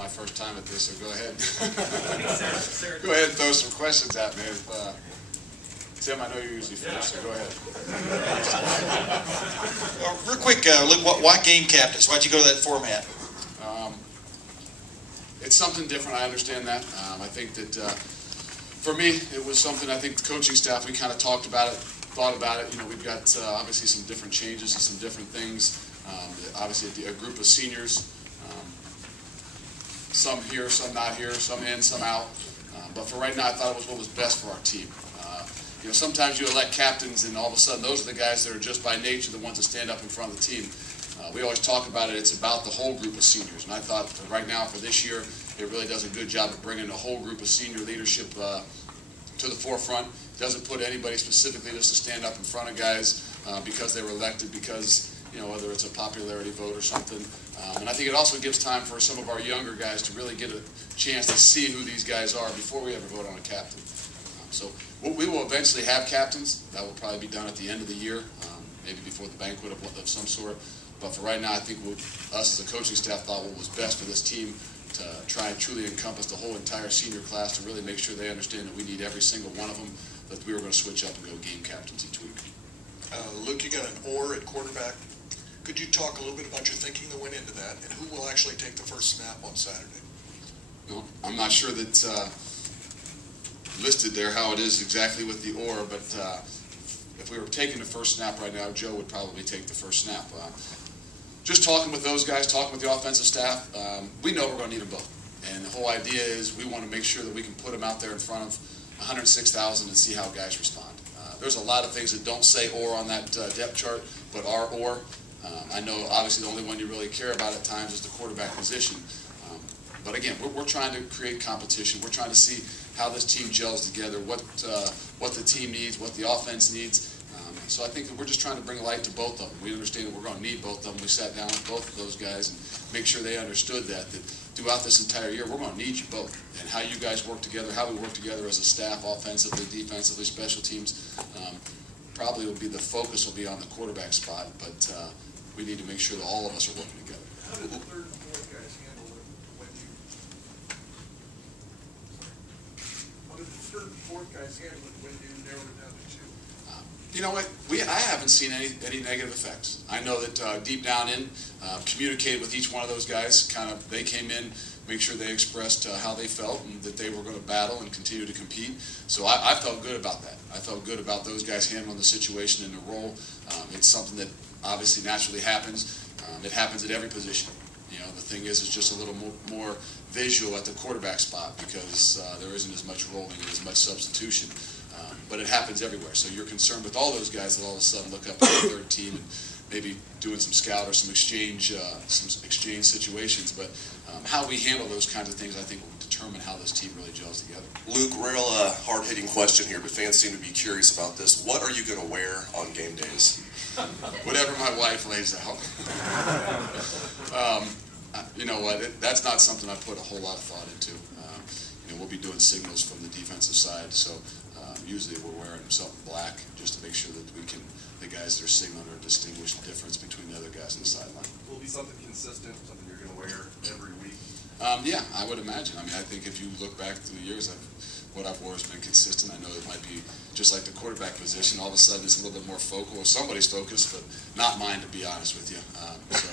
my first time at this, so go ahead. Go ahead and throw some questions at me. Tim, I know you're usually first, so go ahead. Real quick, Luke, why game captains? Why'd you go to that format? It's something different. I understand that. I think that for me, it was something. I think the coaching staff, we kind of talked about it, thought about it. You know, we've got obviously some different changes and some different things. Obviously, a group of seniors, some here, some not here, some in, some out. But for right now, I thought it was what was best for our team. You know, sometimes you elect captains, and all of a sudden, those are the guys that are just by nature the ones that stand up in front of the team. We always talk about it. It's about the whole group of seniors, and I thought for right now, for this year, it really does a good job of bringing the whole group of senior leadership to the forefront. It doesn't put anybody specifically just to stand up in front of guys because they were elected, because, you know, whether it's a popularity vote or something. And I think it also gives time for some of our younger guys to really get a chance to see who these guys are before we ever vote on a captain. So we will eventually have captains. That will probably be done at the end of the year, maybe before the banquet of some sort. But for right now, I think us as a coaching staff thought what was best for this team to try and truly encompass the whole entire senior class, to really make sure they understand that we need every single one of them, that we were going to switch up and go game captains each week. Luke, you got an or at quarterback. Could you talk a little bit about your thinking that went into that, and who will actually take the first snap on Saturday? No, I'm not sure that listed there how it is exactly with the or, but if we were taking the first snap right now, Joe would probably take the first snap. Just talking with those guys, talking with the offensive staff, we know we're going to need them both. And the whole idea is we want to make sure that we can put them out there in front of 106,000 and see how guys respond. There's a lot of things that don't say or on that depth chart, but are or. I know obviously the only one you really care about at times is the quarterback position. But again, we're trying to create competition. We're trying to see how this team gels together, what the team needs, what the offense needs. So I think that we're just trying to bring light to both of them. We understand that we're going to need both of them. We sat down with both of those guys and make sure they understood that throughout this entire year, we're going to need you both. And how you guys work together, how we work together as a staff, offensively, defensively, special teams, probably will be the focus will be on the quarterback spot. But we need to make sure that all of us are working together. How did the third and fourth guys handle it when you? How did the third and fourth guys handle it when you narrowed it down to two? You know what? I haven't seen any negative effects. I know that deep down in, communicated with each one of those guys. They came in, make sure they expressed how they felt and that they were going to battle and continue to compete. So I felt good about that. I felt good about those guys handling the situation and the role. It's something that obviously naturally happens. It happens at every position. You know, the thing is, it's just a little more visual at the quarterback spot because there isn't as much rolling and as much substitution. But it happens everywhere. So you're concerned with all those guys that all of a sudden look up at the third team and maybe doing some scout or some exchange situations. But how we handle those kinds of things, I think, will determine how this team really gels together. Luke, real hard-hitting question here, but fans seem to be curious about this. What are you going to wear on game days? Whatever my wife lays out. You know what? That's not something I put a whole lot of thought into. You know, we'll be doing signals from the defensive side, so usually we're wearing something black just to make sure that the guys that are signaling are distinguish the difference between the other guys on the sideline. Will it be something consistent, something you're going to wear every week? Yeah, I would imagine. I mean, I think if you look back through the years, what I've worn has been consistent. I know it might be just like the quarterback position. All of a sudden, it's a little bit more focal, or somebody's focus, but not mine, to be honest with you. So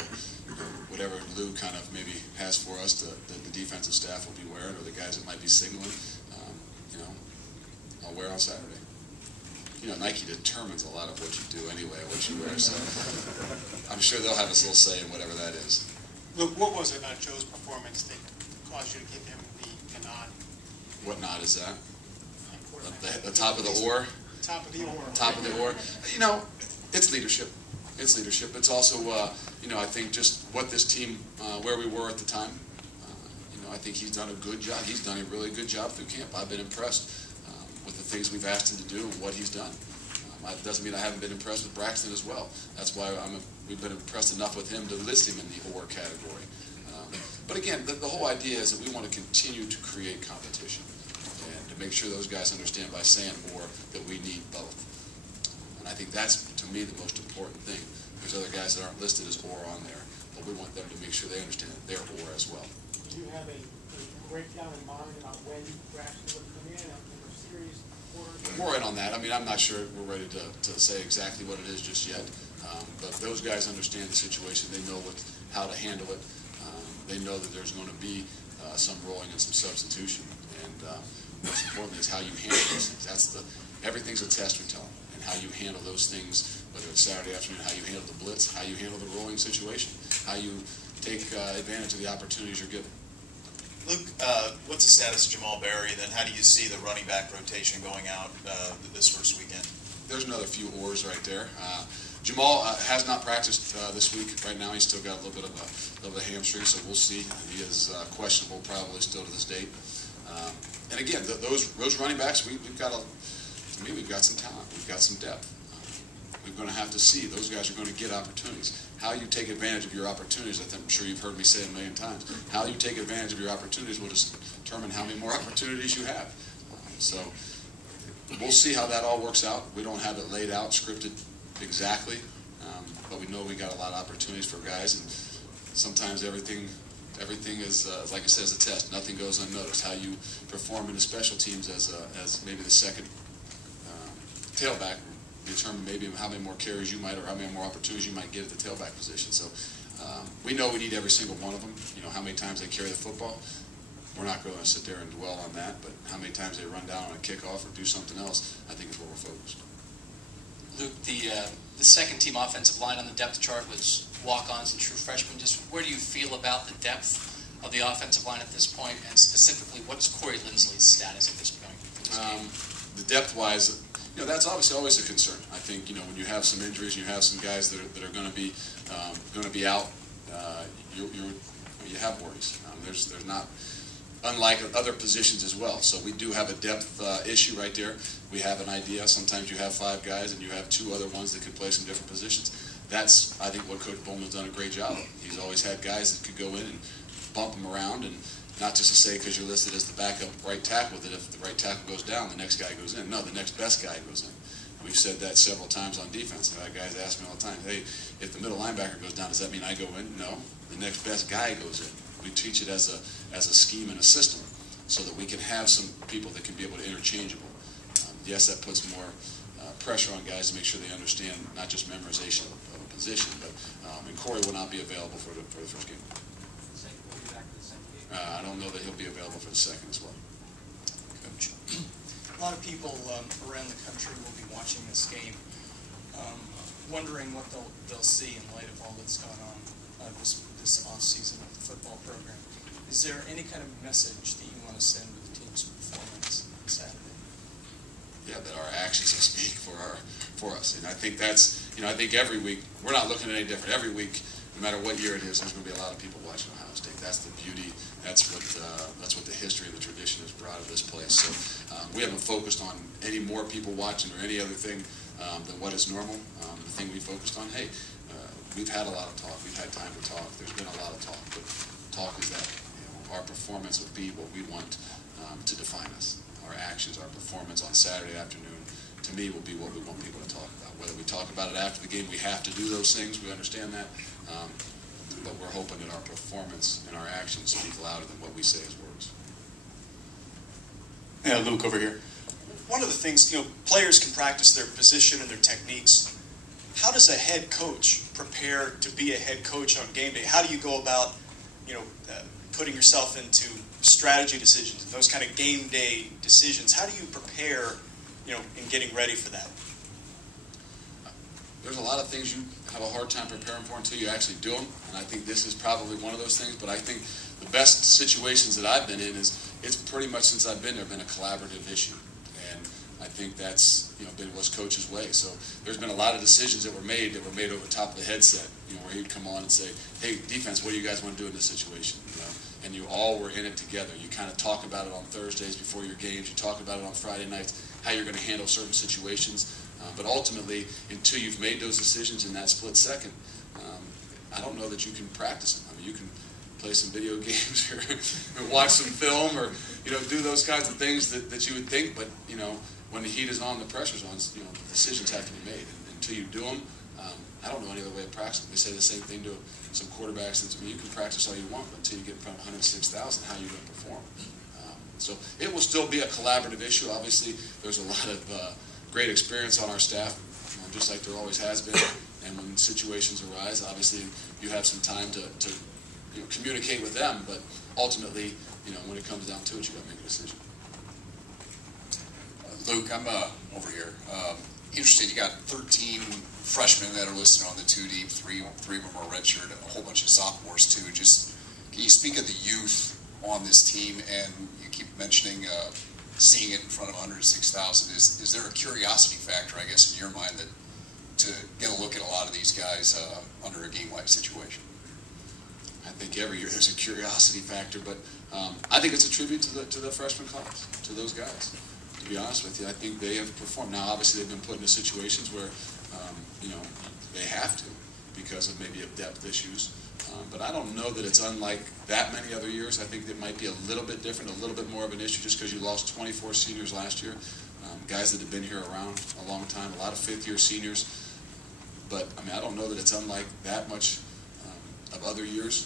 whatever Lou kind of maybe has for us, the defensive staff will be wearing, or the guys that might be signaling, you know, I'll wear on Saturday. You know, Nike determines a lot of what you do anyway, what you wear, so I'm sure they'll have a little say in whatever that is. Luke, what was it about Joe's performance that caused you to give him the nod? What nod is that? The top of the oar? Top of the oar. Top of the oar. You know, it's leadership. It's leadership. It's also, you know, I think just what this team, where we were at the time. You know, I think he's done a good job. He's done a really good job through camp. I've been impressed with the things we've asked him to do and what he's done. It doesn't mean I haven't been impressed with Braxton as well. That's why we've been impressed enough with him to list him in the or category. But again, the whole idea is that we want to continue to create competition and to make sure those guys understand by saying or that we need both. And I think that's, to me, the most important thing. There's other guys that aren't listed as or on there, but we want them to make sure they understand that they're or as well. you have a breakdown in mind about when Braxton would come in, a series, quarter? More in on that. I mean, I'm not sure we're ready to say exactly what it is just yet. But those guys understand the situation. They know how to handle it. They know that there's going to be some rolling and some substitution. And most importantly is how you handle those things. Everything's a test we tell them. And how you handle those things, whether it's Saturday afternoon, how you handle the blitz, how you handle the rolling situation, how you take advantage of the opportunities you're given. Luke, what's the status of Jamal Berry? Then how do you see the running back rotation going out this first weekend? There's another few oars right there. Jamal has not practiced this week. Right now, he's still got a little bit of a hamstring, so we'll see. He is questionable probably still to this date. And again, those running backs, we've got some talent. We've got some depth. We're going to have to see. Those guys are going to get opportunities. How you take advantage of your opportunities, I'm sure you've heard me say it a million times. How you take advantage of your opportunities will determine how many more opportunities you have. So we'll see how that all works out. We don't have it laid out, scripted exactly, but we know we got a lot of opportunities for guys, and sometimes everything is, like I said, is a test. Nothing goes unnoticed. How you perform in the special teams as maybe the second tailback determine maybe how many more carries you might, or how many more opportunities you might get at the tailback position. So we know we need every single one of them. You know, how many times they carry the football. We're not going to sit there and dwell on that, but how many times they run down on a kickoff or do something else, I think is where we're focused. Luke, the second team offensive line on the depth chart was walk-ons and true freshmen. Just where do you feel about the depth of the offensive line at this point, and specifically, what's Corey Lindsley's status at this point? The depth-wise, you know, that's obviously always a concern. I think, you know, when you have some injuries, you have some guys that are going to be out. You have worries. There's not, unlike other positions as well. So we do have a depth issue right there. We have an idea. Sometimes you have 5 guys and you have 2 other ones that could play some different positions. That's, I think, what Coach Bowman's done a great job of. He's always had guys that could go in and bump them around, and not just to say because you're listed as the backup right tackle that if the right tackle goes down, the next guy goes in. No, the next best guy goes in. We've said that several times on defense. Guys ask me all the time, hey, if the middle linebacker goes down, does that mean I go in? No, the next best guy goes in. We teach it as a scheme and a system so that we can have some people that can be able to interchangeable. Yes, that puts more pressure on guys to make sure they understand not just memorization of a position, but and Corey will not be available for the first game. I don't know that he'll be available for the second as well. Coach, a lot of people around the country will be watching this game, wondering what they'll see in light of all that's gone on this off season of the football program. Is there any kind of message that you want to send with the team's performance on Saturday? Yeah, that our actions will speak for us, and I think that's, you know, I think every week we're not looking at any different. Every week, no matter what year it is, there's going to be a lot of people watching Ohio State. That's the beauty. That's what the history and the tradition has brought to this place. So we haven't focused on any more people watching or any other thing than what is normal. The thing we focused on, hey, we've had a lot of talk. We've had time to talk. There's been a lot of talk, but talk is that, you know, our performance will be what we want to define us. Our actions, our performance on Saturday afternoon, to me, will be what we want people to talk about. Whether we talk about it after the game, we have to do those things. We understand that. But we're hoping that our performance and our actions speak louder than what we say as words. Yeah, Luke over here. One of the things, you know, players can practice their position and their techniques. How does a head coach prepare to be a head coach on game day? How do you go about, you know, putting yourself into strategy decisions, those kind of game day decisions? How do you prepare, you know, in getting ready for that? There's a lot of things you have a hard time preparing for until you actually do them, and I think this is probably one of those things. But I think the best situations that I've been in is, it's pretty much since I've been there, been a collaborative issue, and I think that's, you know, been what's Coach's way. So there's been a lot of decisions that were made over top of the headset, you know, where he'd come on and say, hey, defense, what do you guys want to do in this situation? You know, and you all were in it together. You kind of talk about it on Thursdays before your games. You talk about it on Friday nights, how you're going to handle certain situations. But ultimately, until you've made those decisions in that split second, I don't know that you can practice them. I mean, you can play some video games or watch some film or, you know, do those kinds of things that you would think. But, you know, when the heat is on, the pressure's on, you know, decisions have to be made. And until you do them, I don't know any other way of practicing. They say the same thing to some quarterbacks. I mean, you can practice all you want, but until you get in front of 106,000, how are you going to perform? So it will still be a collaborative issue. Obviously, there's a lot of great experience on our staff, just like there always has been. And when situations arise, obviously you have some time to communicate with them. But ultimately, when it comes down to it, you got to make a decision. Luke, I'm over here. Interested, you got 13 freshmen that are listed on the 2 deep, three of them are redshirt, and a whole bunch of sophomores too. Just can you speak of the youth on this team? And you keep mentioning seeing it in front of 106,000. Is there a curiosity factor, I guess, in your mind that to get a look at a lot of these guys under a game-like situation? I think every year there's a curiosity factor, but I think it's a tribute to the freshman class, to those guys. To be honest with you, I think they have performed. Now, obviously, they've been put into situations where, they have to because of maybe of depth issues. But I don't know that it's unlike that many other years. I think it might be a little bit different, a little bit more of an issue just because you lost 24 seniors last year, guys that have been here around a long time, a lot of fifth-year seniors. But, I don't know that it's unlike that much of other years.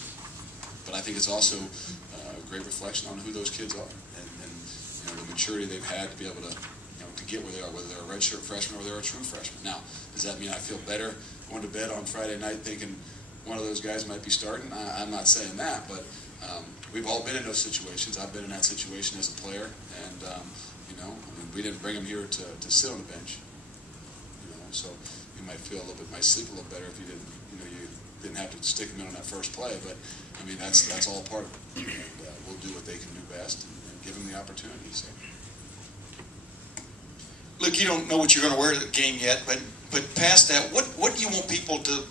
But I think it's also a great reflection on who those kids are and the maturity they've had to be able to get where they are, whether they're a redshirt freshman or they're a true freshman. Now, does that mean I feel better going to bed on Friday night thinking one of those guys might be starting? I'm not saying that, but we've all been in those situations. I've been in that situation as a player, and we didn't bring him here to sit on the bench. So you might feel a little bit, might sleep a little better if you didn't have to stick him in on that first play. But that's all part of it. And we'll do what they can do best and give them the opportunity. So. Look, you don't know what you're going to wear to the game yet, but past that, what do you want people to?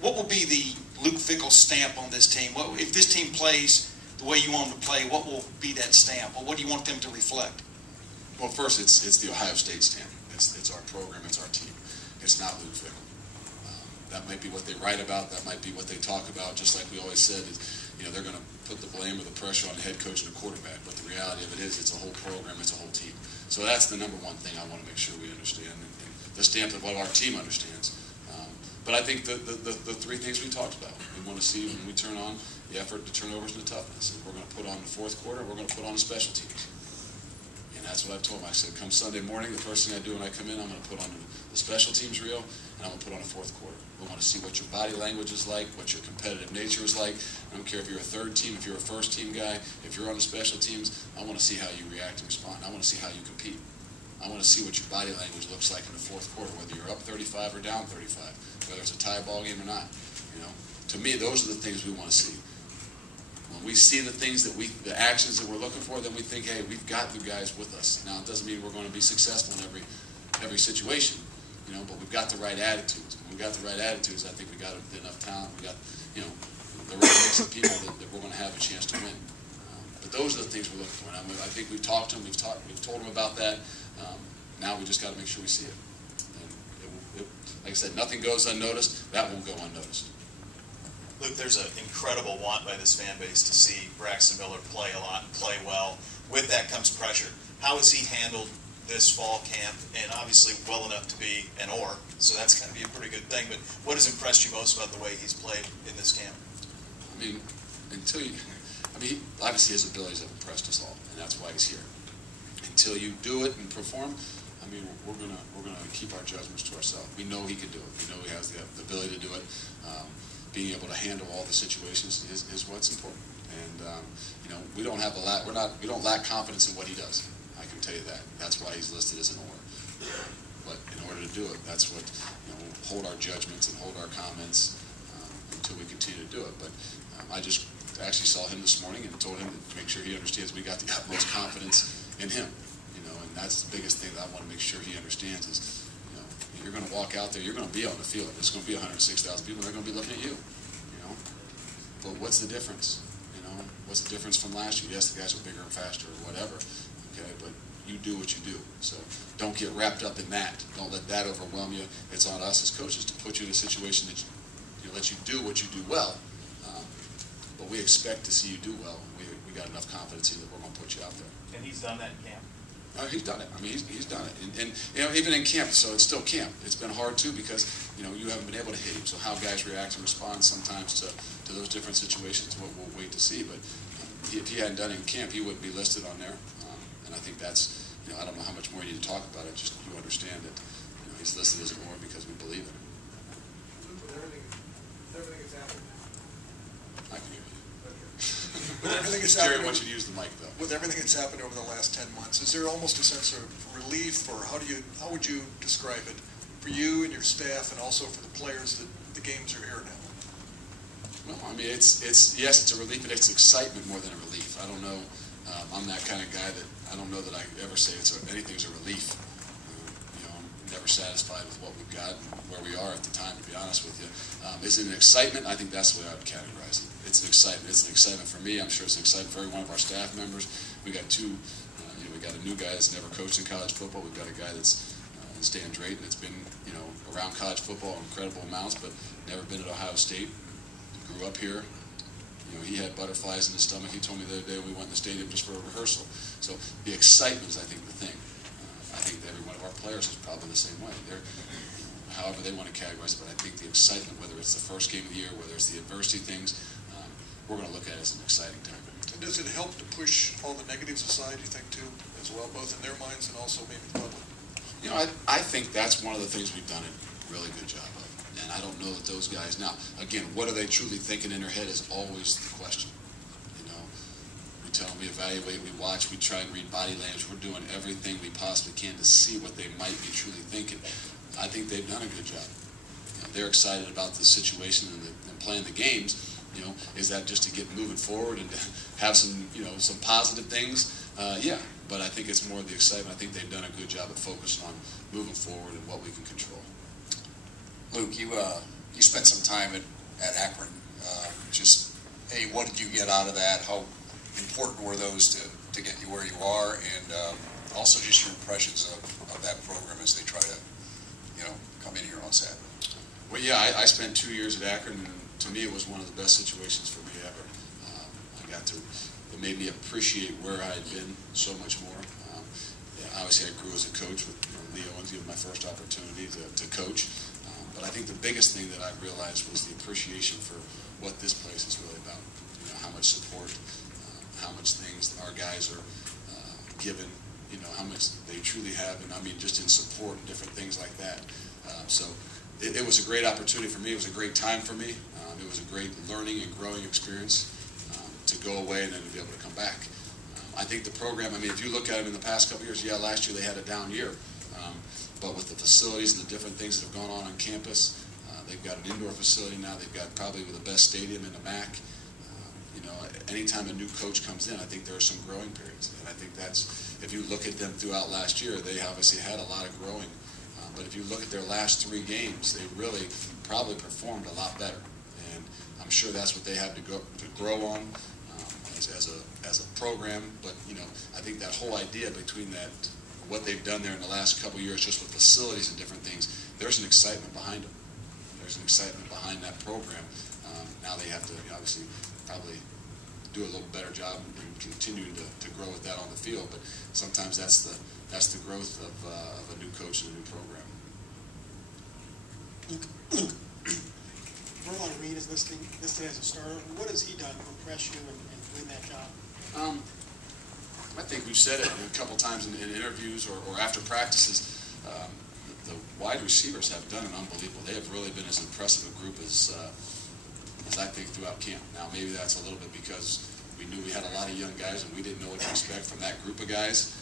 What will be the Luke Fickell stamp on this team? If this team plays the way you want them to play, what will be that stamp? Or what do you want them to reflect? Well, first, it's the Ohio State stamp. It's our program. It's our team. It's not Luke Fickell. That might be what they write about. That might be what they talk about. Just like we always said, they're going to put the blame or the pressure on the head coach and the quarterback. But the reality of it is, it's a whole program. It's a whole team. So that's the number one thing I want to make sure we understand, and the stamp of what our team understands. But I think the three things we talked about, we want to see when we turn on the effort, the turnovers, and the toughness. And we're going to put on the fourth quarter. We're going to put on the special teams. And that's what I've told them. I said, come Sunday morning, the first thing I do when I come in, I'm going to put on the special teams reel, and I'm going to put on the fourth quarter. We want to see what your body language is like, what your competitive nature is like. I don't care if you're a third team, if you're a first team guy, if you're on the special teams, I want to see how you react and respond. I want to see how you compete. I want to see what your body language looks like in the fourth quarter, whether you're up 35 or down 35, whether it's a tie ball game or not. To me, those are the things we want to see. When we see the things the actions that we're looking for, then we think, hey, we've got the guys with us. Now, it doesn't mean we're going to be successful in every situation, but we've got the right attitudes. When we've got the right attitudes, I think we got enough talent. We got, the right mix of people that we're going to have a chance to win. But those are the things we're looking for. And I think we've talked to them. We've told them about that. Now we just got to make sure we see it. And like I said, nothing goes unnoticed. That won't go unnoticed. Luke, there's an incredible want by this fan base to see Braxton Miller play a lot and play well. With that comes pressure. How has he handled this fall camp? And obviously well enough to be an or, so that's going to be a pretty good thing. But what has impressed you most about the way he's played in this camp? Obviously his abilities have impressed us all, and that's why he's here. Until you do it and perform, we're gonna keep our judgments to ourselves. We know he can do it. We know he has the ability to do it. Being able to handle all the situations is what's important. And we don't have we don't lack confidence in what he does. I can tell you that. That's why he's listed as an or. But in order to do it, that's what we'll hold our judgments and hold our comments until we continue to do it. But I just actually saw him this morning and told him to make sure he understands we got the utmost confidence in him. And that's the biggest thing that I want to make sure he understands is, you're going to walk out there, you're going to be on the field. There's going to be 106,000 people. They're going to be looking at you. But what's the difference? What's the difference from last year? Yes, the guys are bigger and faster or whatever. Okay, but you do what you do. So don't get wrapped up in that. Don't let that overwhelm you. It's on us as coaches to put you in a situation that let you do what you do well. But we expect to see you do well. We got enough confidence here that we're going to put you out there. And he's done that in camp? He's done it. I mean, he's done it. And you know, even in camp, so it's still camp. It's been hard too because you know you haven't been able to hit him. So how guys react and respond sometimes to those different situations, what we'll wait to see. But if he hadn't done it in camp, he wouldn't be listed on there. And I think that's, you know, I don't know how much more you need to talk about it. Just you understand that, you know, he's listed as an or because we believe in him. With everything that's happened. I can hear you. With everything that's Jerry happened, wants you to use the mic though. with everything that's happened over the last 10 months, is there almost a sense of relief, or how would you describe it for you and your staff, and also for the players that the games are here now? Well, I mean, it's yes, it's a relief, but it's excitement more than a relief. I don't know. I'm that kind of guy that I don't know that I ever say anything's a relief. You know, I'm never satisfied with what we've got and where we are at the time, to be honest with you. Is it an excitement? I think that's the way I would categorize it. It's an excitement. It's an excitement for me. I'm sure it's an excitement for every one of our staff members. We got two. You know, we got a new guy that's never coached in college football. We've got a guy that's Stan Drayton that's been, you know, around college football in incredible amounts, but never been at Ohio State. Grew up here. You know, he had butterflies in his stomach. He told me the other day we went in the stadium just for a rehearsal. So the excitement is, I think, the thing. I think that every one of our players is probably the same way. They're, however they want to categorize it, but I think the excitement, whether it's the first game of the year, whether it's the adversity things, we're going to look at it as an exciting time. And does it help to push all the negatives aside, you think, too, as well, both in their minds and also maybe the public? You know, I think that's one of the things we've done a really good job of. And I don't know that those guys, now, again, what are they truly thinking in their head is always the question. You know, we tell them, we evaluate, we watch, we try and read body language. We're doing everything we possibly can to see what they might be truly thinking. I think they've done a good job. You know, they're excited about the situation and playing the games. You know, is that just to get moving forward and to have some, you know, some positive things? Yeah, but I think it's more the excitement. I think they've done a good job of focusing on moving forward and what we can control. Luke, you spent some time at Akron. Just, hey, what did you get out of that? How important were those to get you where you are? And also just your impressions of that program as they try to, you know, come in here on Saturday. Well, yeah, I spent 2 years at Akron, and to me it was one of the best situations for me ever. It made me appreciate where I had been so much more. Yeah, obviously I grew as a coach with Leo and it was my first opportunity to coach. But I think the biggest thing that I realized was the appreciation for what this place is really about. You know, how much support, how much things our guys are given, you know, how much they truly have, and I mean just in support and different things like that. So it was a great opportunity for me. It was a great time for me. It was a great learning and growing experience to go away and then to be able to come back. I think the program, I mean, if you look at them in the past couple of years, yeah, last year they had a down year. But with the facilities and the different things that have gone on campus, they've got an indoor facility now. They've got probably the best stadium in the MAC. You know, anytime a new coach comes in, I think there are some growing periods. And I think that's, if you look at them throughout last year, they obviously had a lot of growing. But if you look at their last 3 games, they really probably performed a lot better. And I'm sure that's what they have to grow on as a program. But, you know, I think that whole idea between that, what they've done there in the last couple of years just with facilities and different things, there's an excitement behind them. There's an excitement behind that program. Now they have to, you know, obviously probably do a little better job and continue to grow with that on the field. But sometimes that's the growth of a new coach and a new program. Luke, Verlon Reed is listed as a starter. What has he done to impress you and win that job? I think we've said it a couple times in interviews or after practices. The wide receivers have done an unbelievable. They have really been as impressive a group as I think throughout camp. Now maybe that's a little bit because we knew we had a lot of young guys and we didn't know what to expect from that group of guys.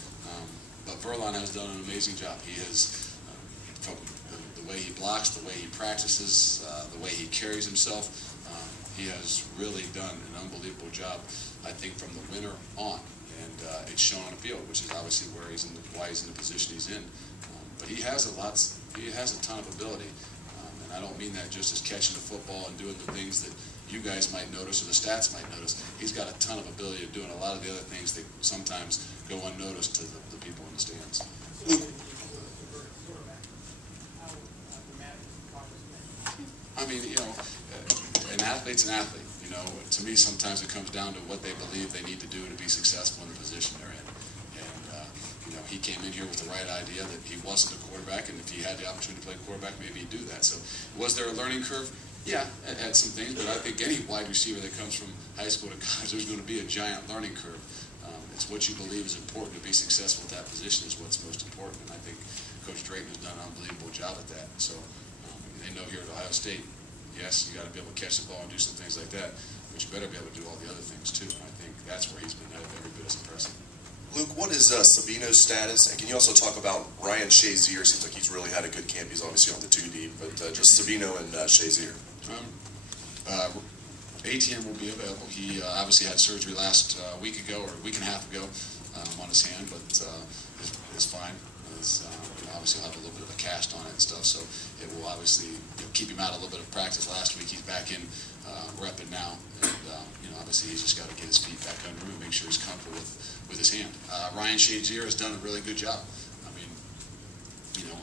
But Verlon has done an amazing job. He has, from the way he blocks, the way he practices, the way he carries himself, he has really done an unbelievable job, I think, from the winter on. And it's shown on the field, which is obviously why he's in the position he's in. But he has a ton of ability, and I don't mean that just as catching the football and doing the things that you guys might notice or the stats might notice. He's got a ton of ability of doing a lot of the other things that sometimes go unnoticed to the people in the stands. I mean, you know, an athlete's an athlete. You know, to me, sometimes it comes down to what they believe they need to do to be successful in the position they're in. And, you know, he came in here with the right idea that he wasn't a quarterback, and if he had the opportunity to play quarterback, maybe he'd do that. So was there a learning curve? Yeah, it had some things, but I think any wide receiver that comes from high school to college, there's going to be a giant learning curve. It's what you believe is important to be successful at that position is what's most important, and I think Coach Drayton has done an unbelievable job at that. So they know here at Ohio State, yes, you got to be able to catch the ball and do some things like that, but you better be able to do all the other things too, and I think that's where he's been every bit as impressive. Luke, what is Savino Status? And can you also talk about Ryan Shazier? Seems like he's really had a good camp. He's obviously on the 2 deep, but just Savino and Shazier. ATM will be available. He obviously had surgery last week ago or a week and a half ago on his hand, but is fine. Obviously, he'll have a little bit of a cast on it and stuff, so it will obviously keep him out a little bit of practice last week. He's back in repping now, and obviously he's just got to get his feet back under him and make sure he's comfortable with his hand. Ryan Shazier has done a really good job. I mean,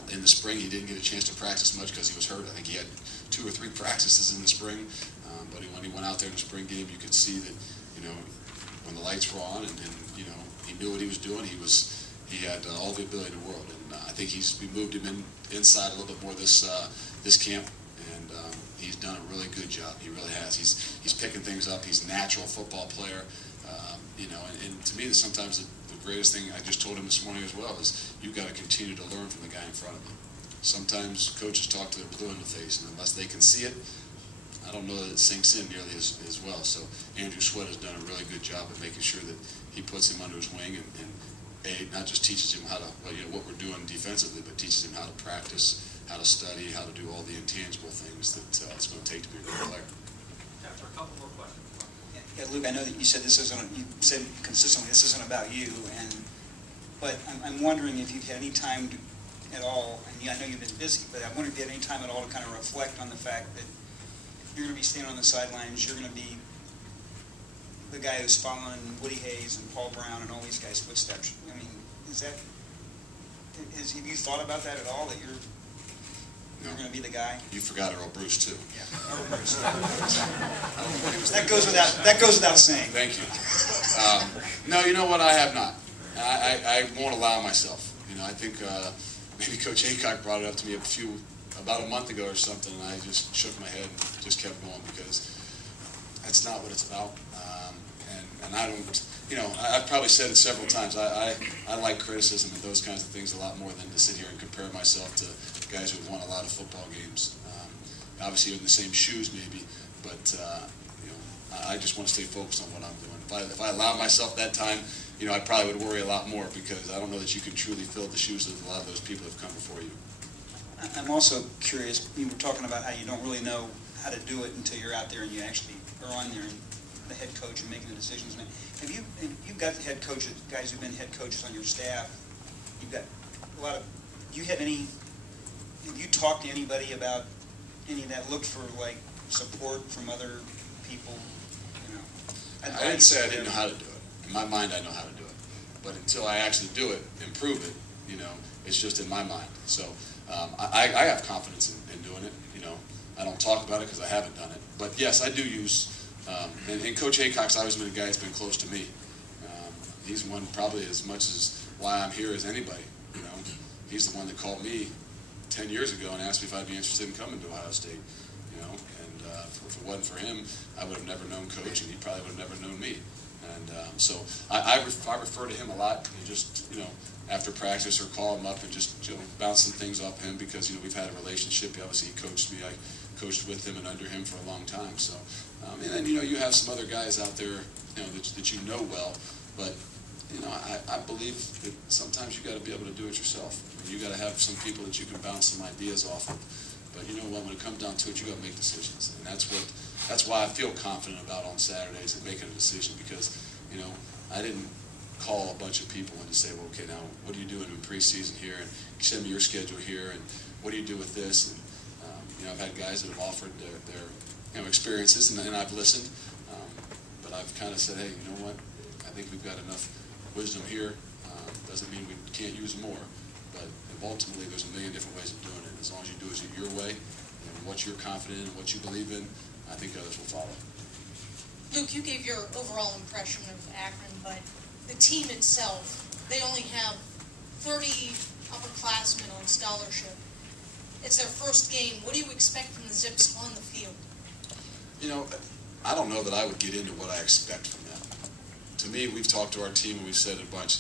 in the spring he didn't get a chance to practice much because he was hurt. I think he had 2 or 3 practices in the spring. But when he went out there in the spring game, you could see that, when the lights were on and he knew what he was doing, he had all the ability in the world. And I think we moved him inside a little bit more this camp, and he's done a really good job. He really has. He's picking things up. He's a natural football player. And to me, sometimes the greatest thing I just told him this morning as well is you've got to continue to learn from the guy in front of you. Sometimes coaches talk to their blue in the face, and unless they can see it, I don't know that it sinks in nearly as well. So Andrew Sweat has done a really good job of making sure that he puts him under his wing and not just teaches him how to, what we're doing defensively, but teaches him how to practice, how to study, how to do all the intangible things that it's going to take to be a good player. Chapter, a couple more questions. Yeah, Luke, I know that you said you said consistently this isn't about you, but I'm wondering if you've had any time at all, and I know you've been busy, but I wonder if you had any time at all to kind of reflect on the fact that you're going to be standing on the sidelines, you're going to be the guy who's following Woody Hayes and Paul Brown and all these guys' footsteps. I mean, have you thought about that at all, that you're going to be the guy? You forgot Earl Bruce, too. Yeah, Earl Bruce. That goes without saying. Thank you. No, you know what? I have not. I won't allow myself. I think maybe Coach Aycock brought it up to me about a month ago or something, and I just shook my head and just kept going because that's not what it's about. And I don't, I've probably said it several times. I like criticism and those kinds of things a lot more than to sit here and compare myself to guys who've won a lot of football games. Obviously in the same shoes maybe, but I just want to stay focused on what I'm doing. If I allowed myself that time, I probably would worry a lot more because I don't know that you can truly fill the shoes of a lot of those people that have come before you. I'm also curious, you were talking about how you don't really know how to do it until you're out there and you actually are on there and the head coach and making the decisions. Have you've got head coaches, guys who've been head coaches on your staff, you've got a lot of, have you talked to anybody about any of that, looked for like support from other people, I didn't say I didn't know how to do it. In my mind, I know how to do it. But until I actually do it and prove it, it's just in my mind. So I have confidence in doing it. I don't talk about it because I haven't done it. But yes, I do use, and Coach Aycock's always been a guy that's been close to me. He's one probably as much as why I'm here as anybody. He's the one that called me 10 years ago and asked me if I'd be interested in coming to Ohio State. And if it wasn't for him, I would have never known Coach, and he probably would have never known me. And so I refer to him a lot. And just after practice or call him up and just bounce some things off him because we've had a relationship. Obviously, he coached me. I coached with him and under him for a long time. So and then you have some other guys out there that you know well, but I believe that sometimes you got to be able to do it yourself. You got to have some people that you can bounce some ideas off of. But you know what? When it comes down to it, you got to make decisions, and that's why I feel confident about on Saturdays and making a decision because I didn't call a bunch of people and just say, well, okay, now what are you doing in preseason here, and send me your schedule here, and what do you do with this? And I've had guys that have offered their experiences, and I've listened, but I've kind of said, hey, you know what? I think we've got enough wisdom here. Doesn't mean we can't use more, but ultimately there's a million different ways of doing it. As long as you do it your way and what you're confident in and what you believe in, I think others will follow. Luke, you gave your overall impression of Akron, but the team itself, they only have 30 upperclassmen on scholarship. It's their first game. What do you expect from the Zips on the field? You know, I don't know that I would get into what I expect from them. To me, we've talked to our team and we've said a bunch,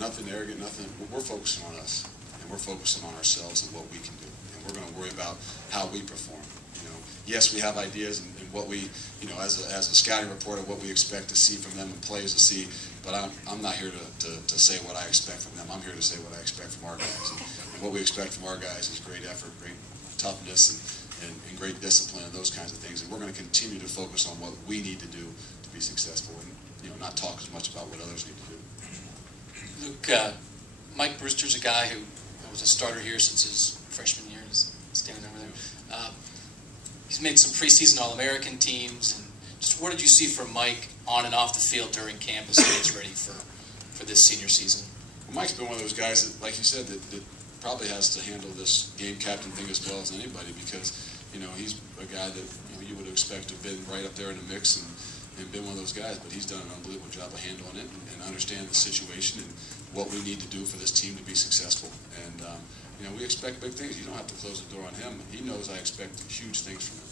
nothing arrogant, nothing. We're focusing on us, and we're focusing on ourselves and what we can do, and we're going to worry about how we perform. You know, yes, we have ideas and what we, you know, as a scouting reporter, what we expect to see from them and plays to see. But I'm not here to say what I expect from them. I'm here to say what I expect from our guys, and what we expect from our guys is great effort, great toughness, and great discipline and those kinds of things. And we're going to continue to focus on what we need to do to be successful, and not talk as much about what others need to do. Luke, Mike Brewster's a guy who was a starter here since his freshman year. He's standing over there. He's made some preseason All-American teams. And just what did you see from Mike on and off the field during camp as he gets ready for this senior season? Well, Mike's been one of those guys that, like you said, that probably has to handle this game captain thing as well as anybody, because he's a guy that you would expect to have been right up there in the mix and been one of those guys, but he's done an unbelievable job of handling it and understand the situation and what we need to do for this team to be successful. And we expect big things. You don't have to close the door on him. He knows I expect huge things from him.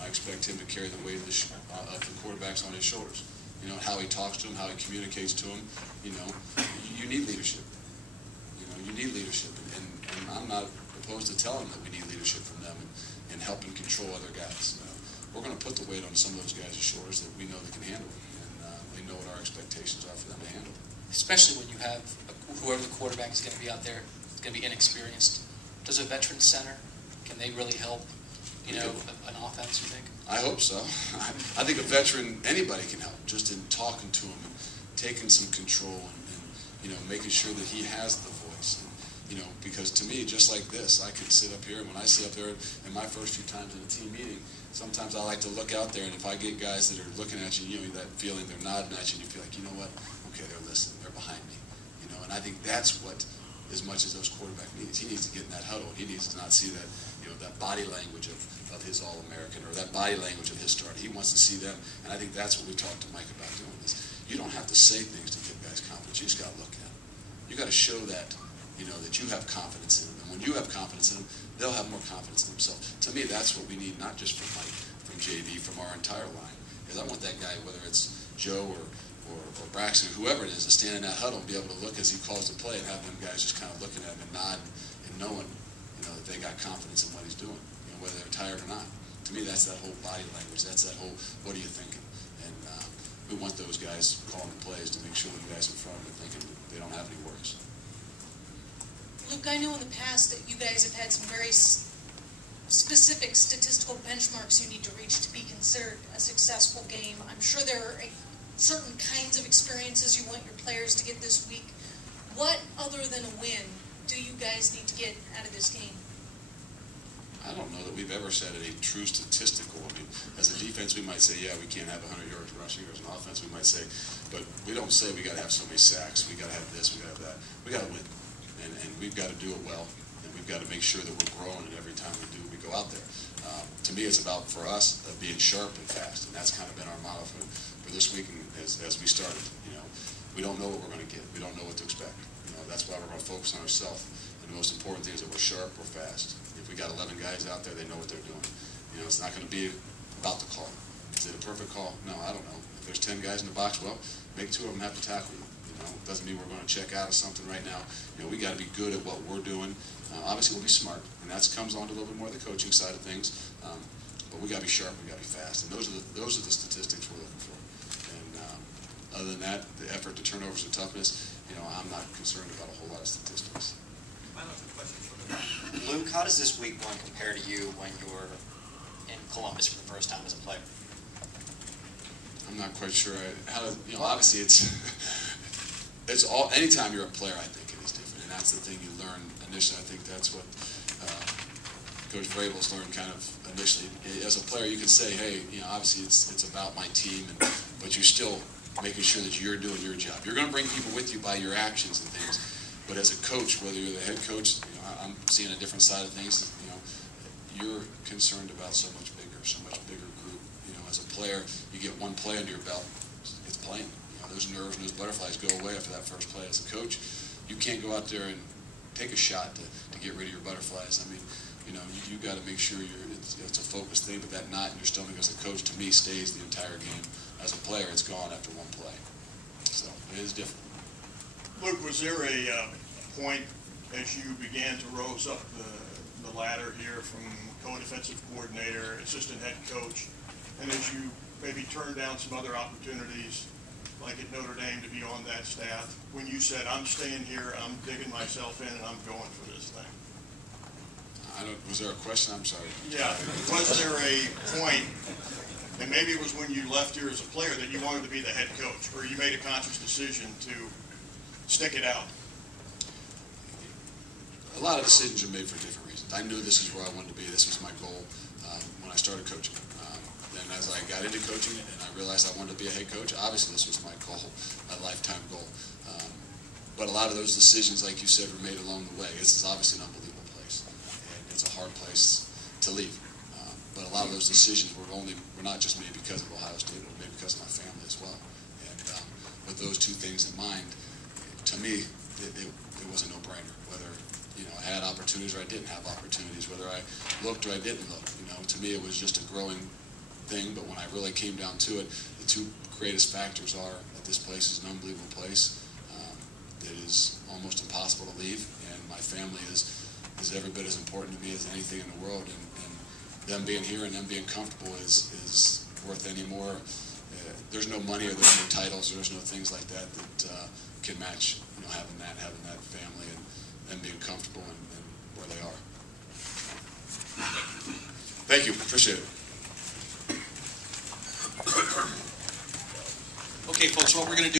I expect him to carry the weight of the quarterbacks on his shoulders. How he talks to him, how he communicates to him. You need leadership. You need leadership, and I'm not opposed to telling them that we need leadership from them and helping control other guys. We're going to put the weight on some of those guys' shoulders that we know they can handle it, and they know what our expectations are for them to handle. Especially when you have whoever the quarterback is going to be out there is going to be inexperienced. Does a veteran center, can they really help, an offense, you think? I hope so. I think a veteran, anybody can help, just in talking to him and taking some control and making sure that he has the voice. Because to me, just like this, I could sit up here, and when I sit up there in my first few times in a team meeting, sometimes I like to look out there, and if I get guys that are looking at you, that feeling, they're nodding at you, and you feel like, you know what, okay, they're listening, they're behind me. And I think that's what, as much as those quarterback needs, he needs to get in that huddle. He needs to not see that, that body language of his All-American or that body language of his starter. He wants to see them, and I think that's what we talked to Mike about doing. Is you don't have to say things to give guys confidence. You just got to look at them. You got to show that, that you have confidence in them. And when you have confidence in them, they'll have more confidence in themselves. To me, that's what we need, not just from Mike, from JV, from our entire line. Because I want that guy, whether it's Joe or Braxton, or whoever it is, to stand in that huddle and be able to look as he calls the play and have them guys just kind of looking at him and nod and knowing, that they got confidence in what he's doing, whether they're tired or not. To me, that's that whole body language. That's that whole, what are you thinking? And we want those guys calling the plays to make sure the guys in front of them are thinking that they don't have any worries. Luke, I know in the past that you guys have had some very specific statistical benchmarks you need to reach to be considered a successful game. I'm sure there are certain kinds of experiences you want your players to get this week. What, other than a win, do you guys need to get out of this game? I don't know that we've ever said a true statistical. I mean, as a defense, we might say, yeah, we can't have 100 yards rushing. As an offense, we might say, but we don't say we got to have so many sacks. We got to have this. We got to have that. We got to win, and we've got to do it well, and we've got to make sure that we're growing. And every time we go out there, to me, it's about for us being sharp and fast, and that's kind of been our motto for this week. And as we started, we don't know what we're going to get. We don't know what to expect. That's why we're going to focus on ourselves. And the most important thing is that we're sharp, we're fast. If we got 11 guys out there, they know what they're doing. It's not going to be about the call. Is it a perfect call? No, I don't know. If there's 10 guys in the box, well, make 2 of them have to tackle you. It doesn't mean we're going to check out of something right now. We got to be good at what we're doing. Obviously, we'll be smart, and that comes on to a little bit more of the coaching side of things. But we got to be sharp, we got to be fast, and those are the statistics we're looking for. And other than that, the effort, the turnovers, the toughness, I'm not concerned about a whole lot of statistics. Luke, how does this week one compare to you when you were in Columbus for the first time as a player? I'm not quite sure. Obviously it's all. Anytime you're a player, I think it is different, and that's the thing you learn initially. I think that's what Coach Vrabel's learned kind of initially. As a player, you can say, hey, obviously it's about my team, but you're still making sure that you're doing your job. You're going to bring people with you by your actions and things, but as a coach, whether you're the head coach, I'm seeing a different side of things. You're concerned about so much bigger group. As a player, you get one play under your belt, it's playing. Those nerves and those butterflies go away after that first play. As a coach, you can't go out there and take a shot to get rid of your butterflies. I mean, you know, you got to make sure it's a focused thing, but that knot in your stomach as a coach, to me, stays the entire game. As a player, it's gone after one play. So it is different. Luke, was there a point as you began to rose up the ladder here from co-defensive coordinator, assistant head coach, and as you maybe turned down some other opportunities, like at Notre Dame, to be on that staff, when you said, I'm staying here, I'm digging myself in, and I'm going for this thing? Was there a question? I'm sorry. Yeah. Was there a point, and maybe it was when you left here as a player, that you wanted to be the head coach, or you made a conscious decision to stick it out? A lot of decisions are made for different reasons. I knew this is where I wanted to be. This was my goal when I started coaching. Then as I got into coaching and I realized I wanted to be a head coach, obviously this was my goal, my lifetime goal. But a lot of those decisions, like you said, were made along the way. This is obviously an unbelievable place, and it's a hard place to leave. But a lot of those decisions were not just made because of Ohio State, but made because of my family as well. And with those two things in mind, to me, it was a no-brainer. Whether I had opportunities or I didn't have opportunities, whether I looked or I didn't look. To me, it was just a growing thing. But when I really came down to it, the two greatest factors are that this place is an unbelievable place. It is almost impossible to leave, and my family is every bit as important to me as anything in the world. And them being here and them being comfortable is worth any more. There's no money or there's no titles or there's no things like that can match having that family and them being comfortable and where they are. Thank you. Appreciate it. Okay, folks, what we're going to do